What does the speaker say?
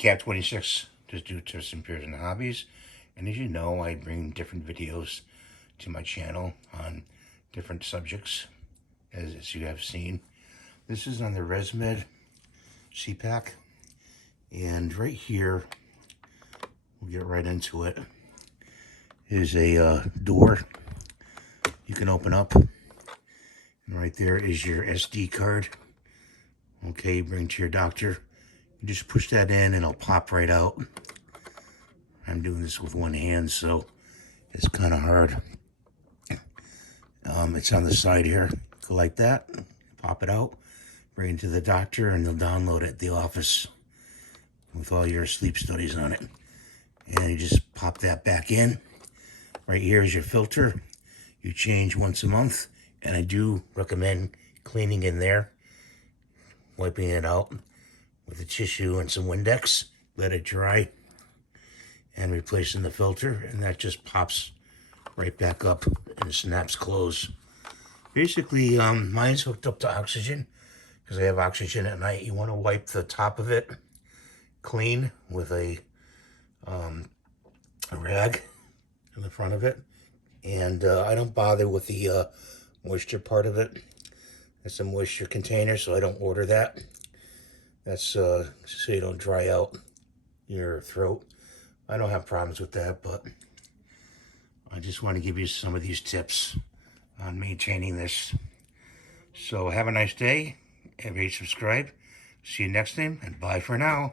Cat 26 to do tips and peers and hobbies. And as you know, I bring different videos to my channel on different subjects, as you have seen. This is on the ResMed cpap, and right here, we'll get right into it, is a door you can open up, and right there is your SD card. Okay, you bring it to your doctor. You just push that in and it'll pop right out. I'm doing this with one hand, so it's kind of hard. It's on the side here. Go like that, pop it out, bring it to the doctor, and they'll download it at the office with all your sleep studies on it. And you just pop that back in. Right here is your filter. You change once a month, and I do recommend cleaning in there, wiping it out with a tissue and some Windex, let it dry, and replacing the filter, and that just pops right back up and snaps closed. Basically, mine's hooked up to oxygen because I have oxygen at night. You want to wipe the top of it clean with a rag in the front of it, and I don't bother with the moisture part of it. It's a moisture container, so I don't order that. That's so you don't dry out your throat. I don't have problems with that, but I just want to give you some of these tips on maintaining this. So have a nice day. Everybody subscribe. See you next time, and bye for now.